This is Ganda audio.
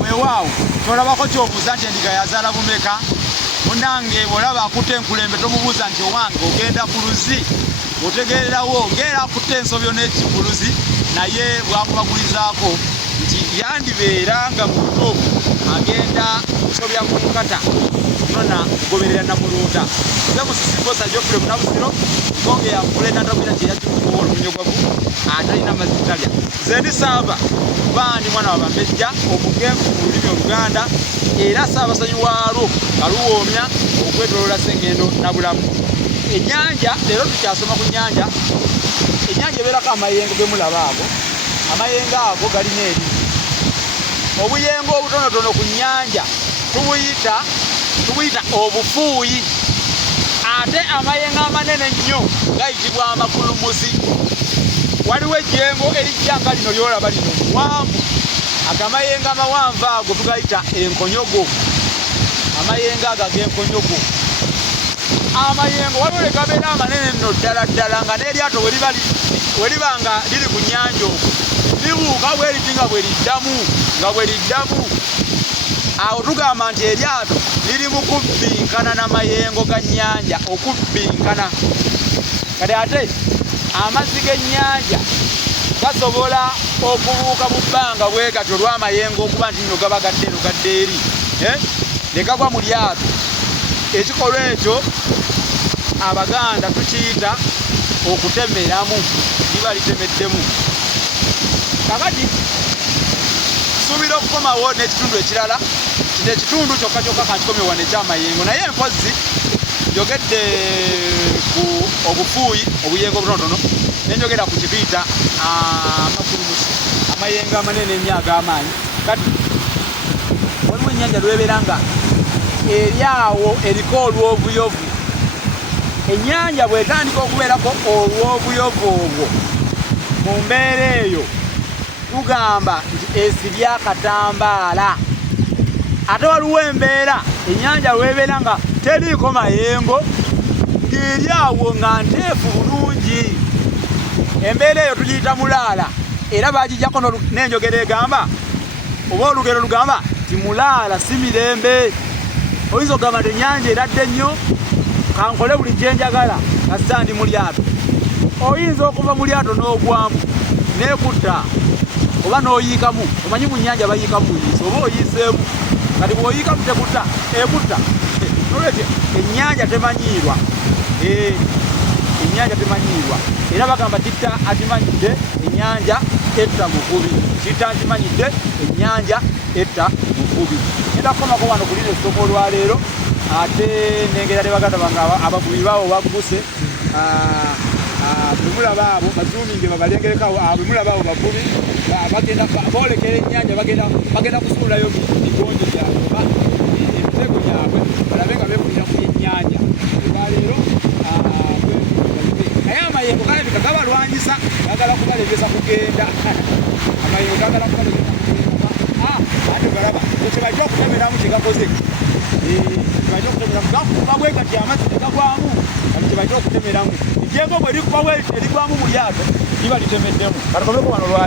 weewaawo tolabako kyobuuza nti endiga yazaala bumeka munange bwolaba akutte enkulembe tomubuuza nti owange ogenda ku luzi otegeererawo ng'era akutte ensobyo n'ekibuluzi naye bwakubagulizaako nti yandibeera nga muto agenda kusobya ku nkata nona kugoberera namuluuta ze musisigosa Geoffrey Munabusiro ngonge yakule natapira kyeyakikuwa olumunyogovu atalina mazitalya zendi Saba bandi mwana wa Bambejja omugemfu mu lulimi Oluganda era Ssaabasonyi waalwo kaluwoomya okwetoloola Ssengendo na bulamu. Ennyanja leero tukyasoma ku nnyanja. Ennyanja ebeerako amayengo ge mulaba ago, amayengo ago galina eri obuyengo obutonotono ku nnyanja tubuyita obufuuyi, ate amayengo amanene ennyo gayitibwa amakulumusi. Waliwo ejjengo erijja nga lino lyolaba lino muwanvu, agamayengo amawanvu ago tugayita enkonyogo, amayengo ago ag'enkonyogo. Amayengo waliwo ne gabeera amanene nno ddala ddala nga n'eryato we liba nga liri ku nnyanja okwo libuuka bwe liti nga bwe liddamu. Awo tugamba nti eryato liri mu kubbinkana n'amayengo ga nnyanja, okubbinkana. Kati ate amazzi g'ennyanja gasobola okubuuka mu bbanga bwe gatyo olw'amayengo okuba nti nno gaba gadde eri ne gagwa mu lyato. Ekikolwa ekyo Abaganda tukiyita okutemeramu, liba litemeddemu. Kakati suubira okukomawo n'ekitundu ekirala, kino ekitundu kyokka kankikomye wano ekyamayengo, naye mpozzi njogedde ku obufuuyi obuyengo obutonotono nenjogera ku kibiyita amakulumusi, amayengo amanene ennyo ag'amaanyi. Kati waliwo ennyanja lwebeera nga eri awo eriko olw'obuyovu. Ennyanja bw'etandika okubeerako olw'obuyovu obwo, mu mbeera eyo tugamba nti esibye akatambaala. Ate waliwo embeera ennyanja lwebeera nga teriiko mayengo, ng'eri awo nga nteefu bulungi. Embeera eyo tugiyita mulaala, era baagijjako n'enjogera egamba oba olugero lugamba nti mulaala si mirembe. Oyinza okugamba nti ennyanja eradde nnyo, kankole buli kye njagala kasita ndi mu lyato. Oyinza okuva mu lyato n'ogwamu n'ekutta oba n'oyiikamu. Omanyi mu nnyanja bayiikamu buyiisi, oba oyiiseemu. Kati bw'oyiikamu tekutta, ekutta. Nolwekyo ennyanja temanyiirwa, ennyanja temanyiirwa. Era bagamba kitta akimanyidde ennyanja etta muvubi, kitta akimanyidde ennyanja etta muvubi. Ngenda kukomako wano ku lino essomo olwaleero, ate nengera ne baganda bange abavubi baawo baguse bwe mulaba abo bazuuminge babalengerekawo, bwe mulaba abo bavubi bagenda boolekera ennyanja bagenda kusuulayo migonjo gyabwe oba emitego gyabwe balabe nga beekulira ku ennyanja. Olwaleero naye amayengo galabika gabalwanyisa, gagala kubalebeza kugenda. Amayengo gagala kubalebeza kugenda. Ate balaba kyebajja okutemeramu kyegakoze, kyebajja okutemeramu gakuba bwe gati amazzi tegagwamu, kati kyebajja okutemeramu. Ejjengo bwe likuba bwe erigwamu mu lyato liba litemeddemu. Katukomeko wano lwali.